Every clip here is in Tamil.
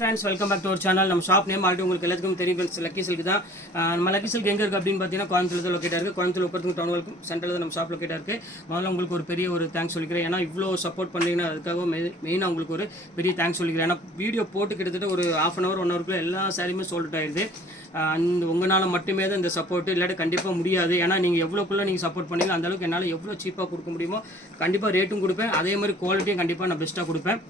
friends welcome back to ஒரு சேனல் நம்ம ஷாப் நேம் ஆல்ரெடி உங்களுக்கு எல்லாத்துக்கும் தெரியும் friends, லக்கி சில்க் தான். நம்ம லக்கி சில்க் எங்கே இருக்குது அப்படின்னு பார்த்தீங்கன்னா கோயம்புத்தூர் தான் லொக்கேட்டாக இருக்குது கோயம்புத்தூர் உட்படுத்துக்கு டவுன் வரைக்கும் சென்டரில் தான் நம்ம ஷாப் லொக்கேட்டாக இருக்குது முதல்ல உங்களுக்கு ஒரு பெரிய ஒரு தேங்க்ஸ் சொல்லிக்கிறேன். ஏன்னா இவ்வளோ சப்போர்ட் பண்ணீங்கன்னா அதுக்காக மெயினாக உங்களுக்கு ஒரு பெரிய தேங்க்ஸ் சொல்லிக்கிறேன். ஏன்னா வீடியோ போட்டு கிட்டத்தட்ட ஒரு ஆஃப் அன் ஹவர் ஒன் ஹவருக்குள்ள எல்லா சாரியுமே சோல்ட் ஆயிடுது அந்த உங்களால் மட்டுமே தான் இந்த சப்போர்ட் இல்லாட்டி கண்டிப்பாக முடியாது. ஏன்னா நீங்கள் எவ்வளோக்குள்ளே நீங்கள் சப்போர்ட் பண்ணீங்க அந்தளவுக்கு என்னால் எவ்வளோ சீப்பாக கொடுக்க முடியுமோ கண்டிப்பாக ரேட்டும் கொடுப்பேன். அதே மாதிரி குவாலிட்டியும் கண்டிப்பாக நான் பெஸ்ட்டாக கொடுப்பேன்.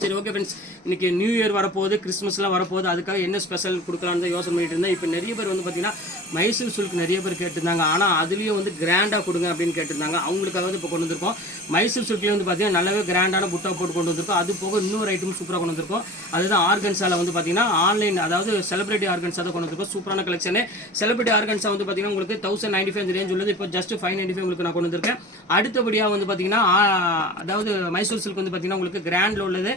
சரி ஓகே ஃப்ரெண்ட்ஸ் இன்னைக்கு நியூ இயர் வரப்போகுது கிறிஸ்மஸ்லாம் வரப்போகுது அதுக்காக என்ன ஸ்பெஷல் கொடுக்கலான்னு தான் யோசனை பண்ணிட்டு இருந்தேன். இப்போ நிறைய பேர் வந்து பார்த்தீங்கன்னா மைசூர் சில்க் நிறைய பேர் கேட்டிருந்தாங்க. ஆனால் அதுலேயும் வந்து கிராண்டாக கொடுங்க அப்படின்னு கேட்டிருந்தாங்க. அவங்களுக்காக வந்து இப்போ கொண்டு வந்திருக்கோம் மைசூர் சில்க்லேயும் வந்து பார்த்தீங்கன்னா நல்லாவே கிராண்டான புட்டா போட்டு கொண்டு வந்திருக்கோம் அது போக இன்னொரு ஐட்டம் சூப்பராக கொண்டு வந்திருக்கோம் அதுதான் ஆர்கன்ஸாவில் வந்து பார்த்தீங்கன்னா ஆன்லைன் அதாவது செலிபிரிட்டி ஆர்கன்ஸாக தான் கொண்டு வந்திருக்கோம் சூப்பரான கலெக்ஷனு செலிபிரிட்டி ஆர்கன்ஸா வந்து பார்த்தீங்கன்னா உங்களுக்கு தௌசண்ட் நைன்டி ஃபைவ் ரேஞ்ச் உள்ளது. இப்போ ஜஸ்ட் ஃபைவ் நைன்டி ஃபைவ் உங்களுக்கு நான் கொண்டு வந்திருக்கேன் அடுத்தபடியாக வந்து பார்த்தீங்கன்னா அதாவது மைசூர் சில்க் வந்து பார்த்தீங்கன்னா உங்களுக்கு கிராண்டில் உள்ளது.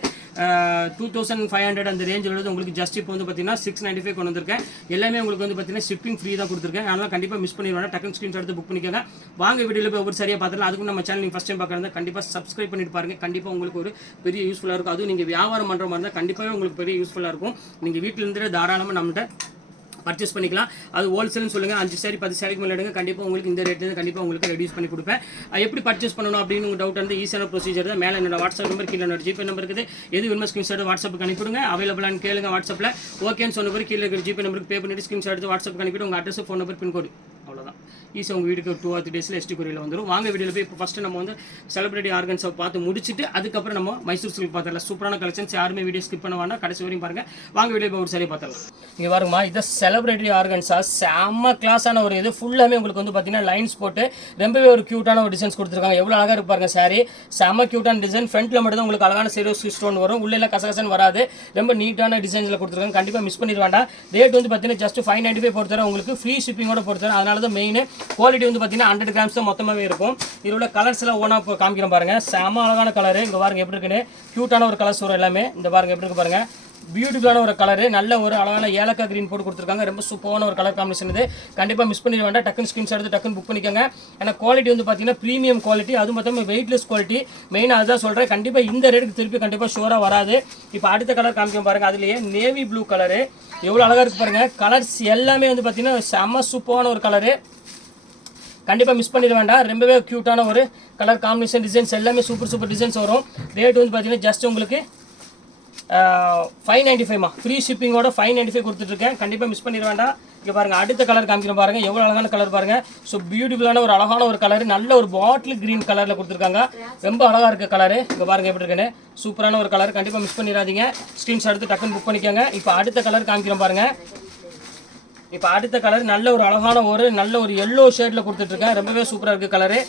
டூ தௌசண்ட் ஃபைவ் ஹண்ட்ரட் அந்த ரேஞ்சில் உள்ளது உங்களுக்கு ஜஸ்ட் இப்போ வந்து பார்த்தீங்கன்னா சிக்ஸ் நைன்டி ஃபைவ் கொண்டு வந்திருக்கேன். எல்லாமே உங்களுக்கு வந்து பார்த்தீங்கன்னா ஷிப்பிங் ஃப்ரீ தான் கொடுத்துருக்கேன். அதனால் கண்டிப்பாக மிஸ் பண்ணிடுவாங்க டக்குனு ஸ்க்ரீன் எடுத்து புக் பண்ணிக்கோங்க. வாங்க வீடியோவில் போய் ஒவ்வொரு சரியாக பார்த்துலாம் அதுக்கும் நம்ம சேனல் நீங்கள் ஃபஸ்ட் டைம் பார்க்குறது கண்டிப்பாக சப்ஸ்கிரைப் பண்ணிட்டு பாருங்க. கண்டிப்பாக உங்களுக்கு ஒரு பெரிய யூஸ்ஃபுல்லாக இருக்கும். அதுவும் நீங்கள் வியாபாரம் பண்ணுற மாதிரி இருந்தால் கண்டிப்பாகவே உங்களுக்கு பெரிய யூஸ்ஃபுல்லாக இருக்கும். நீங்கள் வீட்டில் இருந்துட்டு தாராளமாக நம்மகிட்ட பர்ச்சேஸ் பண்ணிக்கலாம். அது ஹோல்சேல்னு சொல்லுங்கள் அஞ்சு சாரி பத்து சாரிக்கு மேலே எடுங்க. கண்டிப்பாக உங்களுக்கு இந்த ரேட்டு கண்டிப்பாக உங்களுக்கு ரெடியூஸ் பண்ணி கொடுப்பேன். அது எப்படி பர்ச்சேஸ் பண்ணணும் அப்படின்னு உங்கள் டவுட் வந்து ஈஸியான ப்ரொசீஜர் தான். மேலே என்னோட வாட்ஸ்அப் நம்பர் கீழே என்னோட ஜிபே நம்பர் இருக்குது. எது வேணுமோ ஸ்க்ரீன்ஷாட் வாட்ஸ்அப்புக்கு அனுப்பிவிடுங்க. அவைலபிளான்னு கேளுங்க வாட்ஸ்அப்பில் ஓகேன்னு சொன்ன பிறகு கீழே இருக்கிற ஜிபே நம்பருக்கு பே பண்ணிட்டு ஸ்க்ரீன்ஷாட் எடுத்து வாட்ஸ்அப் அனுப்பிட்டு உங்கள் அட்ரஸ் ஃபோன் நம்பர் பின்கோடு ஈஸியாக உங்கள் வீட்டுக்கு டூ ஆர் த்ரீ டேஸில் எஸ்டி கொரியில் வந்துடும் வாங்க வீடியோவில் போய் இப்போ ஃபஸ்ட்டு நம்ம வந்து செலிபிரிட்டி ஆர்கன்ஸை பார்த்து முடிச்சுட்டு அதுக்கப்புறம் நம்ம மைசூர் சில்க் பார்த்துடலாம் சூப்பரான கலெக்ஷன்ஸ் யாருமே வீடியோ ஸ்கிப் பண்ண வேண்டாம் கடைசி வரையும் பாருங்கள் வாங்க வீடியோ இப்போ ஒரு சரியாக பார்த்துடலாம். இங்கே பாருங்கம்மா இது செலிபிரிட்டி ஆர்கன்ஸா செம்ம கிளாஸான ஒரு இது. ஃபுல்லாமே உங்களுக்கு வந்து பார்த்தீங்கன்னா லைன்ஸ் போட்டு ரொம்பவே ஒரு க்யூட்டான ஒரு டிசைன்ஸ் கொடுத்துருக்காங்க. எவ்வளோ அழகாக இருப்பாருங்க சாரி செம்ம க்யூட்டான டிசைன் ஃப்ரண்ட்டில் மட்டும் தான் உங்களுக்கு அழகான சீரோ ஸ்டோன் வரும். உள்ளே கசகசன் வராது. ரொம்ப நீட்டான டிசைன்ஸில் கொடுத்துருக்காங்க. கண்டிப்பாக மிஸ் பண்ணிடுவாண்டா ரேட் வந்து பார்த்தீங்கன்னா ஜஸ்ட் ஃபைவ் நைன்ட்டி ஃபைவ் பொறுத்தவரை உங்களுக்கு ஃப்ரீ ஷிப்பிங்கோட பொறுத்தவரை அதனால தான் மெயின் குவாலிட்டி வந்து பார்த்தீங்கன்னா ஹண்ட்ரட் கிராம்ஸ் தான் மொத்தமாகவே இருக்கும். இதில் உள்ள கலர்ஸ் எல்லாம் ஓனாக இப்போ காமிக்கிறோம் பாருங்கள் செம அழகான கலர் இங்கே பாருங்க எப்படி இருக்குன்னு. க்யூட்டான ஒரு கலர்ஸ் வரும் எல்லாமே. இந்த பாருங்க எப்படி இருக்கு பாருங்கள் பியூட்டிஃபுல்லான ஒரு கலரு நல்ல ஒரு அழகான ஏலக்காய் கிரீன் போட்டு கொடுத்துருக்காங்க. ரொம்ப சூப்பரான ஒரு கலர் காம்பினேஷன் இது. கண்டிப்பாக மிஸ் பண்ணிட வேண்டாம். டக்குன்னு ஸ்கிரீன்ஷாட் எடுத்து டக்குன்னு புக் பண்ணிக்கோங்க. ஏன்னா குவாலிட்டி வந்து பார்த்தீங்கன்னா ப்ரீமியம் குவாலிட்டி அது மட்டும் வெயிட்லெஸ் குவாலிட்டி மெயினாக அதுதான் சொல்கிறேன் கண்டிப்பாக இந்த ரேட்டுக்கு திருப்பி கண்டிப்பாக ஷோராக வராது. இப்போ அடுத்த கலர் காமிக்க பாருங்கள் அதுலேயே நேவி ப்ளூ கலரு எவ்வளோ அழகாக இருக்குது பாருங்கள் கலர்ஸ் எல்லாமே வந்து பார்த்தீங்கன்னா செம்ம சூப்பரான ஒரு கலரு கண்டிப்பாக மிஸ் பண்ணிட வேண்டாம். ரொம்பவே க்யூட்டான ஒரு கலர் காம்பினேஷன் டிசைன்ஸ் எல்லாமே சூப்பர் சூப்பர் டிசைன்ஸ் வரும். ரேட் வந்து பார்த்தீங்கன்னா ஜஸ்ட் உங்களுக்கு ஃபைவ் நைன்டி ஃபைவ்மா ஃப்ரீ ஷிப்பிங்கோட ஃபைவ் நைன்டி ஃபைவ் கொடுத்துட்ருக்கேன். கண்டிப்பாக மிஸ் பண்ணிட வேண்டாம். இங்கே பாருங்கள் அடுத்த கலர் காமிக்கிற பாருங்கள் எவ்வளோ அழகான கலர் பாருங்கள் ஸோ பியூட்டிஃபுல்லான ஒரு அழகான ஒரு கலர் நல்ல ஒரு பாட்டில் க்ரீன் கலரில் கொடுத்துருக்காங்க. ரொம்ப அழகாக இருக்க கலரு இங்கே பாருங்கள் எப்படி இருக்குன்னு. சூப்பரான ஒரு கலர் கண்டிப்பாக மிஸ் பண்ணிடாதீங்க. ஸ்க்ரீன்ஷாட் எடுத்து டக்குன்னு புக் பண்ணிக்கோங்க. இப்போ அடுத்த கலர் காமிக்கிறோம் பாருங்கள் இப்போ அடுத்த கலர் நல்ல ஒரு அழகான ஒரு நல்ல ஒரு எல்லோ ஷேடில் கொடுத்துட்ருக்கேன். ரொம்பவே சூப்பராக இருக்குது கலரு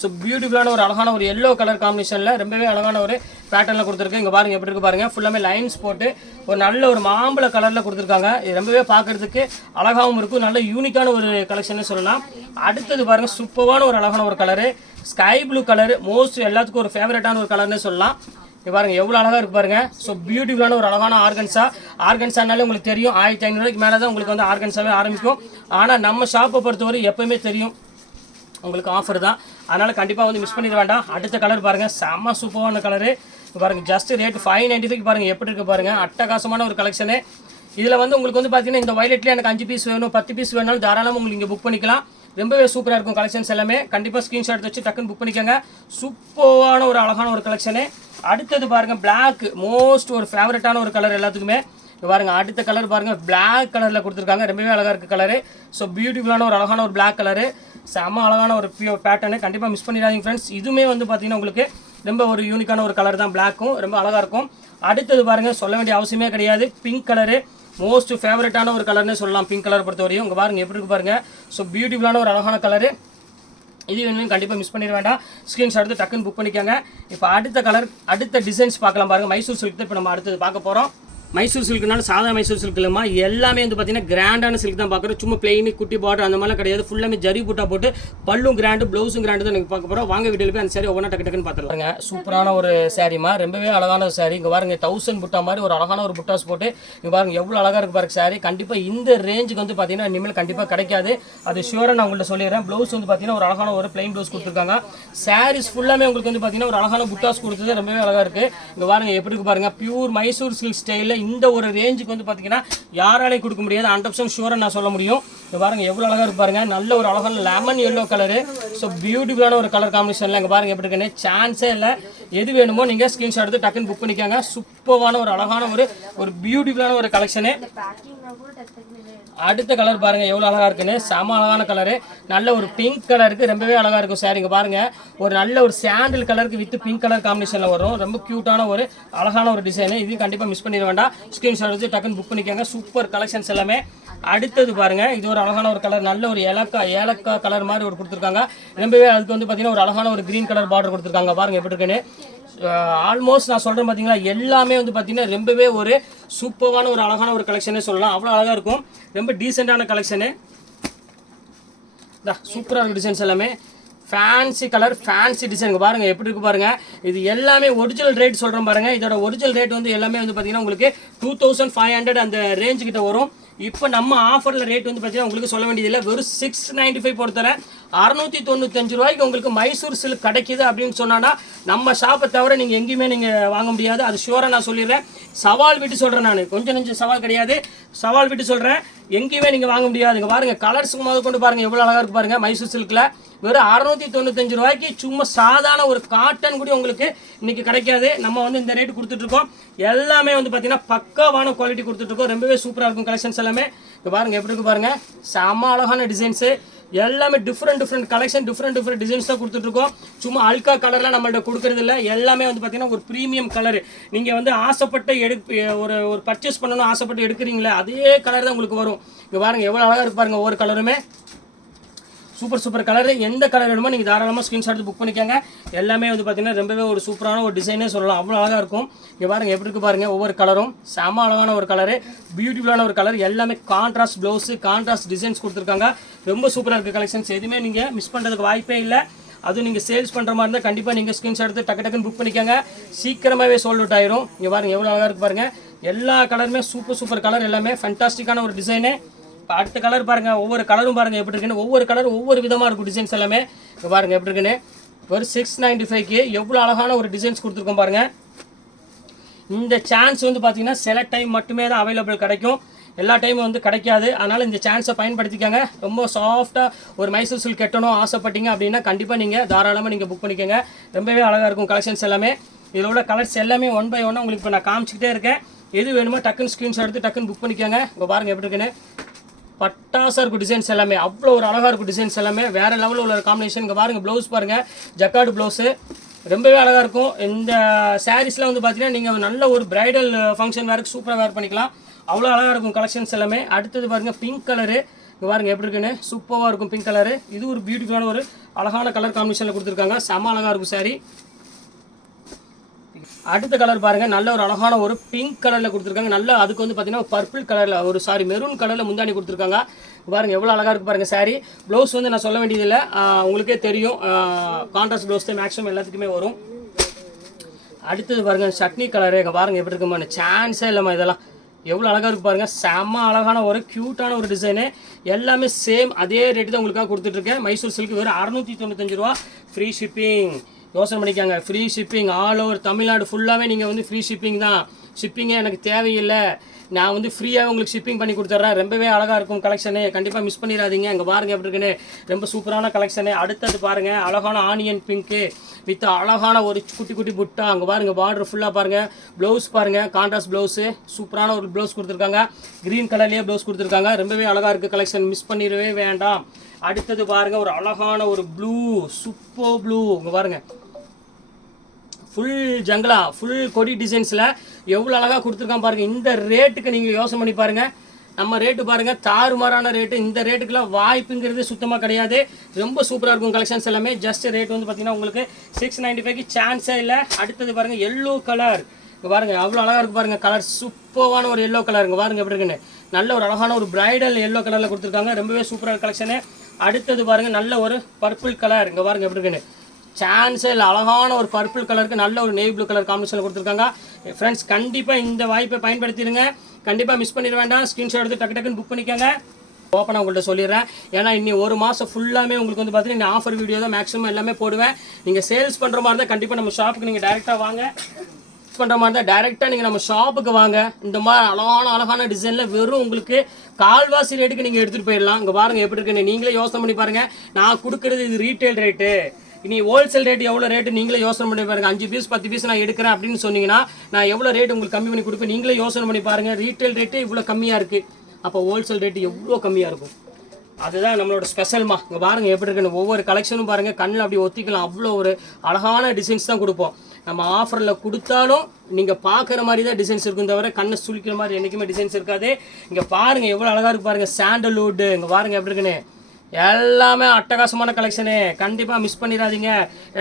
ஸோ பியூட்டிஃபுல்லான ஒரு அழகான ஒரு எல்லோ கலர் காம்பினேஷனில் ரொம்பவே அழகான ஒரு பேட்டர்னில் கொடுத்துருக்கேன் இங்கே பாருங்கள் எப்படி இருக்கு பாருங்கள் ஃபுல்லாமே லைன்ஸ் போட்டு ஒரு நல்ல ஒரு மாம்பழ கலரில் கொடுத்துருக்காங்க. இது ரொம்பவே பார்க்குறதுக்கு அழகாகவும் இருக்கும். நல்ல யூனிக்கான ஒரு கலெக்ஷன்னு சொல்லலாம். அடுத்தது பாருங்கள் சூப்பரான ஒரு அழகான ஒரு colour sky blue colour most எல்லாத்துக்கும் ஒரு ஃபேவரட்டான ஒரு கலர்னு சொல்லலாம். பாருங்கள் பாருங்க எவ்வளோ அழகாக இருப்பாருங்க ஸோ பியூட்டிஃபுல்லான ஒரு அழகான ஆர்கன்ஸா ஆர்கன்ஸானாலே உங்களுக்கு தெரியும் ஆயிரத்தி ஐநூறுக்கு மேலே தான் உங்களுக்கு வந்து ஆர்கன்ஸாகவே ஆரம்பிக்கும். ஆனால் நம்ம ஷாப்பை பொறுத்தவரை எப்பவுமே தெரியும். உங்களுக்கு ஆஃபர் தான். அதனால் கண்டிப்பாக வந்து மிஸ் பண்ணிட வேண்டாம். அடுத்த கலர் பாருங்கள் செம்ம சூப்பரான கலரு பாருங்கள் just rate five ninety five பாருங்கள் எப்படி இருக்குது பாருங்கள் அட்டகாசமான ஒரு கலெக்ஷனு இதில் வந்து உங்களுக்கு வந்து பார்த்தீங்கன்னா இந்த வயலட்லேயே எனக்கு அஞ்சு பீஸ் வேணும் பத்து பீஸ் வேணாலும் தாராளமாக உங்களுக்கு இங்கே புக் பண்ணிக்கலாம். ரொம்பவே சூப்பராக இருக்கும் கலெக்ஷன்ஸ் எல்லாமே. கண்டிப்பாக ஸ்க்ரீன்ஷாட் எடுத்து வச்சு டக்குன்னு புக் பண்ணிக்கோங்க. சூப்பரான ஒரு அழகான ஒரு கலெக்ஷனு அடுத்தது பாருங்கள் பிளாக் மோஸ்ட் ஒரு ஃபேவரட்டான ஒரு கலர் எல்லாத்துக்குமே. பாருங்கள் அடுத்த கலர் பாருங்கள் பிளாக் கலரில் கொடுத்துருக்காங்க. ரொம்பவே அழகாக இருக்குது கலரு ஸோ பியூட்டிஃபுல்லான ஒரு அழகான ஒரு பிளாக் கலரு செம்ம அழகான ஒரு பியூர் பேட்டர்னு கண்டிப்பாக மிஸ் பண்ணிடாதீங்க ஃப்ரெண்ட்ஸ் இதுவுமே வந்து பார்த்தீங்கன்னா உங்களுக்கு ரொம்ப ஒரு யூனிக்கான ஒரு கலர் தான். பிளாக்கும் ரொம்ப அழகாக இருக்கும். அடுத்தது பாருங்கள் சொல்ல வேண்டிய அவசியமே கிடையாது. பிங்க் கலரு மோஸ்ட் ஃபேவரட்டான ஒரு கலர்னு சொல்லலாம். பிங்க் கலர் பொறுத்தவரையும். உங்கள் பாருங்கள் எப்படி இருக்கு பாருங்கள் ஸோ பியூட்டிஃபுல்லான ஒரு அழகான கலரு இது வேணும் கண்டிப்பாக மிஸ் பண்ணிட வேண்டாம். ஸ்க்ரீன்ஷாட் எடுத்து டக்குன்னு புக் பண்ணிக்கோங்க. இப்போ அடுத்த கலர் அடுத்த டிசைன்ஸ் பார்க்கலாம் பாருங்கள் மைசூர் சில்க் இப்போ நம்ம அடுத்தது பார்க்க போகிறோம் மைசூர் சில்க்னால சாதா மைசூர் சில்க் இல்லைம்மா. எல்லாமே வந்து பார்த்தீங்கன்னா கிராண்டான சில்க் தான் பார்க்குறோம் சும்மா பிளெயின் குட்டி பார்டர் அந்த மாதிரிலாம் கிடையாது. ஃபுல்லாமே ஜரி புட்டா போட்டு பல்லும் கிராண்டு ப்ளவுஸும் கிராண்டு தான் நீங்கள் பார்க்க போகிறோம் வாங்க வீட்டில் போய் அந்த சாரி ஒவ்வொன்றா டக்கு டக்குன்னு பார்த்துருவாங்க சூப்பரான ஒரு சாரிம்மா ரொம்பவே அழகான ஒரு சாரி இங்கே பாருங்க தௌசண்ட் புட்டா மாதிரி ஒரு அழகான ஒரு புட்டாஸ் போட்டு இங்கே பாருங்க எவ்வளோ அழகாக இருக்கு பாருங்க சாரி கண்டிப்பாக இந்த ரேஞ்சுக்கு வந்து பார்த்தீங்கன்னா இனிமேல் கண்டிப்பாக கிடைக்காது. அது ஷியூராக நான் உங்கள்கிட்ட சொல்லிடுறேன். ப்ளவுஸ் வந்து பார்த்தீங்கன்னா ஒரு அழகான ஒரு பிளைன் ப்ளவுஸ் கொடுத்துருக்காங்க. சாரீஸ் ஃபுல்லாமே உங்களுக்கு வந்து பார்த்தீங்கன்னா ஒரு அழகான புட்டாஸ் கொடுத்தது. ரொம்பவே அழகாக இருக்குது இங்கே பாருங்க எப்படி இருக்கு பாருங்க பியூர் மைசூர் சில்க் ஸ்டைலில் இந்த ஒரு ரேஞ்சுக்கு வந்து பார்த்தீங்கன்னா யாராலையும் கொடுக்க முடியாது. ஹண்ட்ரட் பர்சன்ட் ஷூராக நான் சொல்ல முடியும். இங்கே பாருங்கள் எவ்வளோ அழகாக இருப்பாருங்க நல்ல ஒரு அழகான லெமன் எல்லோ கலரு ஸோ பியூட்டிஃபுல்லான ஒரு கலர் காம்பினேஷனில் இங்கே பாருங்கள் எப்படி இருக்குன்னு. சான்ஸே இல்லை. எது வேணுமோ நீங்கள் ஸ்க்ரீன்ஷாட் எடுத்து டக்குன்னு புக் பண்ணிக்கோங்க. சூப்பரான ஒரு அழகான ஒரு ஒரு பியூட்டிஃபுல்லான ஒரு கலெக்ஷனு அடுத்த கலர் பாருங்க எவ்வளோ அழகா இருக்குன்னு. செம அழகான கலரு நல்ல ஒரு பிங்க் கலருக்கு ரொம்பவே அழகா இருக்கும் சாரிங்க பாருங்க. ஒரு நல்ல ஒரு சாண்டில் கலருக்கு வித் பிங்க் கலர் காம்பினேஷன்ல வரும். ரொம்ப கியூட்டான ஒரு அழகான ஒரு டிசைன் இது கண்டிப்பா மிஸ் பண்ணிட வேண்டாம். ஸ்கிரீன்ஷாட் வச்சு டக்குன்னு புக் பண்ணிக்கோங்க. சூப்பர் கலெக்ஷன்ஸ் எல்லாமே. அடுத்தது பாருங்க. இது ஒரு அழகான ஒரு கலர் நல்ல ஒரு ஏலக்காய் ஏலக்காய் கலர் மாதிரி ஒரு கொடுத்துருக்காங்க. ரொம்பவே அதுக்கு வந்து பார்த்தீங்கன்னா ஒரு அழகான ஒரு கிரீன் கலர் பார்டர் கொடுத்துருக்காங்க. பாருங்க எப்படி இருக்குன்னு. ஆல்மோஸ்ட் நான் சொல்கிறேன் பார்த்தீங்களா எல்லாமே வந்து பார்த்தீங்கன்னா ரொம்பவே ஒரு சூப்பரான ஒரு அழகான ஒரு கலெக்ஷனே சொல்லலாம். அவ்வளோ அழகாக இருக்கும். ரொம்ப டீசெண்டான கலெக்ஷனு சூப்பராக இருக்கு டிசைன்ஸ் எல்லாமே. ஃபேன்சி கலர் ஃபேன்சி டிசைன் பாருங்கள் எப்படி இருக்கு பாருங்கள் இது எல்லாமே ஒரிஜினல் ரேட் சொல்கிறேன் பாருங்கள் இதோட ஒரிஜினல் ரேட் வந்து எல்லாமே வந்து பார்த்தீங்கன்னா உங்களுக்கு டூ தௌசண்ட் ஃபைவ் ஹண்ட்ரட் அந்த ரேஞ்சுக்கிட்ட வரும். இப்போ நம்ம ஆஃபரில் ரேட் வந்து பார்த்தீங்கன்னா உங்களுக்கு சொல்ல வேண்டியதில்லை. வெறும் சிக்ஸ் நைன்டி ஃபைவ் பொறுத்தவரை அறநூற்றி தொண்ணூத்தஞ்சு ரூபாய்க்கு உங்களுக்கு மைசூர் சில்க் கிடைக்குது அப்படின்னு சொன்னால் நம்ம ஷாப்பை தவிர நீங்கள் எங்கேயுமே நீங்கள் வாங்க முடியாது. அது ஷூராக நான் சொல்லிடுறேன். சவால் விட்டு சொல்கிறேன் நான். கொஞ்சம் நெஞ்சம் சவால் கிடையாது. சவால் விட்டு சொல்கிறேன் எங்கேயுமே நீங்கள் வாங்க முடியாது பாருங்கள் பாருங்க முதல் கொண்டு பாருங்கள் எவ்வளோ அழகாக இருக்கு பாருங்கள் மைசூர் சில்கில் வெறும் அறநூற்றி தொண்ணூத்தஞ்சு ரூபாய்க்கு சும்மா சாதாரண ஒரு காட்டன் கூட உங்களுக்கு இன்னைக்கு கிடைக்காது. நம்ம வந்து இந்த ரேட்டு கொடுத்துட்ருக்கோம் எல்லாமே வந்து பார்த்தீங்கன்னா பக்காவான குவாலிட்டி கொடுத்துட்ருக்கோம் ரொம்பவே சூப்பராக இருக்கும் கலெக்ஷன்ஸ் எல்லாமே. இப்போ பாருங்க எப்படி இருக்கு பாருங்க. செம்ம அழகான டிசைன்ஸு எல்லாமே different different collection different different designs தான் கொடுத்துட்ருக்கோம் சும்மா அல்கா கலர்லாம் நம்மள்ட்ட கொடுக்குறது இல்லை. எல்லாமே வந்து பார்த்தீங்கன்னா ஒரு ப்ரீமியம் கலர் நீங்கள் வந்து ஆசைப்பட்டு எடுப்பு ஒரு ஒரு பர்ச்சேஸ் பண்ணணும் ஆசைப்பட்டு எடுக்கிறீங்களே அதே கலர் தான் உங்களுக்கு வரும். இங்கே பாருங்க எவ்வளோ அழகாக இருக்கு ஒவ்வொரு கலருமே சூப்பர் சூப்பர் கலர் எந்த கலர் வேணுமோ நீங்கள் தாராளமாக ஸ்க்ரீன்ஷாட் புக் பண்ணிக்கோங்க. எல்லாமே வந்து பார்த்தீங்கன்னா ரொம்பவே ஒரு சூப்பரான ஒரு டிசைனே சொல்லலாம். அவ்வளோ அழகாக இருக்கும். இங்கே பாருங்கள் எப்படி இருக்கு பாருங்கள் ஒவ்வொரு கலரும் செம அழகான ஒரு கலரு பியூட்டிஃபுல்லான ஒரு கலர் எல்லாமே கான்ட்ராஸ்ட் ப்ளவுஸு கான்ட்ராஸ்ட் டிசைன்ஸ் கொடுத்துருக்காங்க. ரொம்ப சூப்பராக இருக்குது கலெக்ஷன்ஸ் எதுவுமே நீங்கள் மிஸ் பண்ணுறதுக்கு வாய்ப்பே இல்லை. அதுவும் நீங்கள் சேல்ஸ் பண்ணுற மாதிரி இருந்தால் கண்டிப்பாக நீங்கள் ஸ்க்ரீன்ஷாட் எடுத்து டக்கு டக்குன்னு புக் பண்ணிக்கோங்க. சீக்கிரமாகவே சோல்ட் அவுட் ஆயிரும். இங்கே பாருங்கள் எவ்வளோ அழகாக இருக்கு பாருங்கள் எல்லா கலருமே சூப்பர் சூப்பர் கலர் எல்லாமே ஃபண்டாஸ்டிக்கான ஒரு டிசைனு இப்போ அடுத்த கலர் பாருங்கள் ஒவ்வொரு கலரும் பாருங்கள் எப்படி இருக்குன்னு. ஒவ்வொரு கலரும் ஒவ்வொரு விதமாக இருக்கும் டிசைன்ஸ் எல்லாமே. இப்போ பாருங்கள் எப்படி இருக்குன்னு. ஒரு சிக்ஸ் நைன்டி ஃபைவ்க்கு எவ்வளோ அழகான ஒரு டிசைன்ஸ் கொடுத்துருக்கோம் பாருங்கள் இந்த சான்ஸ் வந்து பார்த்தீங்கன்னா சில டைம் மட்டுமே தான் அவைலபிள் கிடைக்கும். எல்லா டைமும் வந்து கிடைக்காது. அதனால் இந்த சான்ஸை பயன்படுத்திக்கோங்க. ரொம்ப சாஃப்டாக ஒரு மைசூர் சில் கட்டணும் ஆசைப்பட்டீங்க அப்படின்னா கண்டிப்பாக நீங்கள் தாராளமாக நீங்கள் புக் பண்ணிக்கோங்க. ரொம்பவே அழகாக இருக்கும் கலெக்ஷன்ஸ் எல்லாமே. இதில் உள்ள கலர்ஸ் எல்லாமே ஒன் பை ஒன்னாக உங்களுக்கு இப்போ நான் காமிச்சிக்கிட்டே இருக்கேன். எது வேணுமோ டக்குன்னு ஸ்க்ரீன்ஷாட் எடுத்து டக்குன்னு புக் பண்ணிக்கோங்க. இப்போ பாருங்கள் எப்படி இருக்குன்னு. பட்டாசாக இருக்கும் டிசைன்ஸ் எல்லாமே. அவ்வளோ ஒரு அழகாக இருக்கும் டிசைன்ஸ் எல்லாமே. வேறு லெவலில் உள்ள காம்பினேஷன் இங்கே பாருங்கள் ப்ளவுஸ் பாருங்கள் ஜக்கார்டு ப்ளவுஸு ரொம்பவே அழகாக இருக்கும். இந்த சாரீஸ்லாம் வந்து பார்த்தீங்கன்னா நீங்கள் நல்ல ஒரு பிரைடல் ஃபங்க்ஷன் வேறு சூப்பராக வேர் பண்ணிக்கலாம். அவ்வளோ அழகாக இருக்கும் கலெக்ஷன்ஸ் எல்லாமே. அடுத்தது பாருங்கள் பிங்க் கலரு இங்கே பாருங்கள் எப்படி இருக்குன்னு? சூப்பராக இருக்கும் பிங்க் கலரு இது ஒரு பியூட்டிஃபுல்லான ஒரு அழகான கலர் காம்பினேஷனில் கொடுத்துருக்காங்க. செம அழகாக இருக்கும் சாரீ அடுத்த கலர் பாருங்க. நல்ல ஒரு அழகான ஒரு பிங்க் கலர்ல கொடுத்துருக்காங்க. நல்ல அதுக்கு வந்து பார்த்தீங்கன்னா பர்பிள் கலர்ல ஒரு சாரி மெரூன் கலர்ல முந்தாணி கொடுத்துருக்காங்க. பாருங்க எவ்வளோ அழகாக இருக்கு பாருங்க சாரி ப்ளவுஸ் வந்து நான் சொல்ல வேண்டியதில்லை. உங்களுக்கே தெரியும். கான்ட்ராஸ்ட் ப்ளவுஸ் தான் மேக்ஸிமம் எல்லாத்துக்குமே வரும். அடுத்தது பாருங்க சட்னி கலரு பாருங்கள் பாருங்க எப்படி இருக்குமா சான்ஸே இல்லைம்மா இதெல்லாம். எவ்வளோ அழகாக இருக்கு பாருங்க. செம்ம அழகான ஒரு க்யூட்டான ஒரு டிசைனு எல்லாமே சேம் அதே ரேட்டு தான் உங்களுக்காக கொடுத்துட்ருக்கேன் மைசூர் சில்க் வெறும் அறநூற்றி தொண்ணூத்தஞ்சு ரூபா. ஃப்ரீ ஷிப்பிங் யோசனை பண்ணிக்காங்க free shipping all over Tamil Nadu ஃபுல்லாகவே நீங்கள் வந்து ஃப்ரீ ஷிப்பிங் தான். ஷிப்பிங்கே எனக்கு தேவையில்லை. நான் வந்து ஃப்ரீயாக உங்களுக்கு ஷிப்பிங் பண்ணி கொடுத்துட்றேன். ரொம்பவே அழகாக இருக்கும் கலெக்ஷனு கண்டிப்பாக மிஸ் பண்ணிடாதீங்க. அங்கே பாருங்க எப்படி இருக்குன்னு. ரொம்ப சூப்பரான கலெக்ஷனு அடுத்தது பாருங்கள் அழகான ஆனியன் பிங்க்கு வித் அழகான ஒரு குட்டி குட்டி புட்டா. அங்கே பாருங்கள் பார்டர் ஃபுல்லாக பாருங்கள் ப்ளவுஸ் பாருங்கள் கான்ட்ராஸ்ட் ப்ளவுஸு சூப்பரான ஒரு ப்ளவுஸ் கொடுத்துருக்காங்க. க்ரீன் கலர்லேயே ப்ளவுஸ் கொடுத்துருக்காங்க. ரொம்பவே அழகாக இருக்குது கலெக்ஷன் மிஸ் பண்ணிடவே வேண்டாம். அடுத்தது பாருங்கள் ஒரு அழகான ஒரு ப்ளூ சூப்பர் ப்ளூ இங்கே பாருங்கள் ஃபுல் ஜங்களா ஃபுல் கொடி டிசைன்ஸில் எவ்வளோ அழகாக கொடுத்துருக்கான் பாருங்கள் இந்த ரேட்டுக்கு நீங்கள் யோசனை பண்ணி பாருங்கள் நம்ம ரேட்டு பாருங்கள் தாறுமாறான ரேட்டு இந்த ரேட்டுக்குலாம் வாய்ப்புங்கிறது சுத்தமாக கிடையாது. ரொம்ப சூப்பராக இருக்கும் கலெக்ஷன்ஸ் எல்லாமே. ஜஸ்ட் ரேட் வந்து பார்த்தீங்கன்னா உங்களுக்கு சிக்ஸ் நைன்டி ஃபைவ்க்கு சான்ஸே இல்லை. அடுத்தது பாருங்கள் எல்லோ கலர் இங்கே பாருங்கள் அவ்வளோ அழகாக இருக்கும் பாருங்கள் கலர் சூப்பரான ஒரு எல்லோ கலருங்க பாருங்கள் எப்படி இருக்குன்னு. நல்ல ஒரு அழகான ஒரு பிரைடல் எல்லோ கலரில் கொடுத்துருக்காங்க. ரொம்பவே சூப்பரான கலெக்ஷனு அடுத்தது பாருங்கள் நல்ல ஒரு பர்பிள் கலர் இங்கே பாருங்கள் எப்படி இருக்குன்னு. சான்ஸே இல்லை. அழகான ஒரு பர்பிள் கலருக்கு நல்ல ஒரு நேவி ப்ளூ கலர் காம்பினேஷனில் கொடுத்துருக்காங்க. ஃப்ரெண்ட்ஸ் eh, கண்டிப்பாக இந்த வாய்ப்பை பயன்படுத்திடுங்க. கண்டிப்பாக மிஸ் பண்ணிட வேண்டாம். ஸ்க்ரீன்ஷாட் எடுத்து டக்கு டக்குன்னு புக் பண்ணிக்கோங்க. ஓப்பனாக உங்கள்கிட்ட சொல்லிடுறேன். ஏன்னா இன்னி ஒரு மாதம் ஃபுல்லாமே உங்களுக்கு வந்து பார்த்தீங்கன்னா ஆஃபர் வீடியோ தான் மேக்ஸிமம் எல்லாமே போடுவேன். நீங்கள் சேல்ஸ் பண்ணுற மாதிரி இருந்தால் கண்டிப்பாக நம்ம ஷாப்புக்கு நீங்கள் டேரெக்டாக வாங்க. யூஸ் பண்ணுற மாதிரி தான் டேரெக்டாக நீங்கள் நம்ம ஷாப்புக்கு வாங்க. இந்த மாதிரி அழகான அழகான டிசைனில் வெறும் உங்களுக்கு கால்வாசி ரேட்டுக்கு நீங்கள் எடுத்துகிட்டு போயிடலாம். இங்கே பாருங்கள் எப்படி இருக்குன்னு நீங்களே யோசனை பண்ணி பாருங்கள் நான் கொடுக்குறது இது ரீட்டைல் ரேட்டு இனி ஹோல்சேல் ரேட் எவ்வளோ ரேட்டு நீங்களே யோசனை பண்ணி பாருங்க. அஞ்சு பீஸ் பத்து பீஸ் நான் எடுக்கிறேன் அப்படின்னு சொன்னீங்கன்னா நான் எவ்வளோ ரேட் உங்களுக்கு கம்மி பண்ணி கொடுப்பேன்? நீங்களே யோசனை பண்ணி பாருங்கள் ரீட்டைல் ரேட்டு இவ்வளோ கம்மியாக இருக்குது அப்போ ஹோல்சேல் ரேட்டு எவ்வளோ கம்மியாக இருக்கும்? அதுதான் நம்மளோட ஸ்பெஷல்மா இங்கே பாருங்க எப்படி இருக்குன்னு. ஒவ்வொரு கலெக்ஷனும் பாருங்க. கண்ணில் அப்படி ஒத்திக்கலாம். அவ்வளோ ஒரு அழகான டிசைன்ஸ் தான் கொடுப்போம். நம்ம ஆஃபரில் கொடுத்தாலும் நீங்கள் பார்க்குற மாதிரி தான் டிசைன்ஸ் இருக்கும் தவிர கண்ணை சுளிக்கிற மாதிரி என்றைக்குமே டிசைன்ஸ் இருக்காது. இங்கே பாருங்க எவ்வளோ அழகாக இருக்கு பாருங்க. சாண்டல்வுட்டு இங்கே பாருங்க எப்படி இருக்குன்னு. எல்லாமே அட்டகாசமான கலெக்ஷனு கண்டிப்பாக மிஸ் பண்ணிடாதீங்க.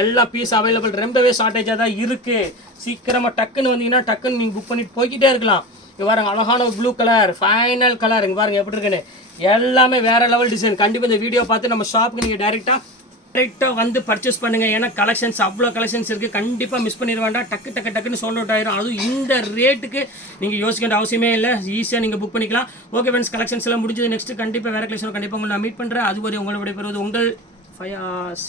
எல்லா பீஸ் அவைலபிள் ரொம்பவே ஷார்ட்டேஜாக தான் இருக்குது சீக்கிரமாக டக்குன்னு வந்தீங்கன்னா டக்குன்னு நீங்கள் புக் பண்ணிட்டு போய்கிட்டே இருக்கலாம். இங்கே பாருங்க அழகான ப்ளூ கலர் ஃபைனல் கலர் இங்கே பாருங்கள் எப்படி இருக்குன்னு. எல்லாமே வேறு லெவல் டிசைன் கண்டிப்பாக இந்த வீடியோ பார்த்து நம்ம ஷாப்புக்கு நீங்கள் டைரெக்டாக டைரெக்டாக வந்து பர்ச்சேஸ் பண்ணுங்க. ஏன்னா கலெக்ஷன்ஸ் அவ்வளோ கலெக்ஷன்ஸ் இருக்குது கண்டிப்பாக மிஸ் பண்ணிட வேண்டாம் டக்கு டக்கு டக்குன்னு சோல்ட் அவுட் ஆயிரும். அதுவும் இந்த ரேட்டுக்கு நீங்கள் யோசிக்க வேண்டிய அவசியமே இல்லை. ஈஸியாக நீங்கள் புக் பண்ணிக்கலாம். ஓகே ஃப்ரெண்ட்ஸ் கலெக்ஷன்ஸ் எல்லாம் முடிஞ்சது. நெக்ஸ்ட் கண்டிப்பாக வேறு கலெக்ஷன் கண்டிப்பாக உங்களை நான் மீட் பண்ணுறேன் அது வரை உங்களை விடைபெறுவது உங்கள் ஃபயாஸ்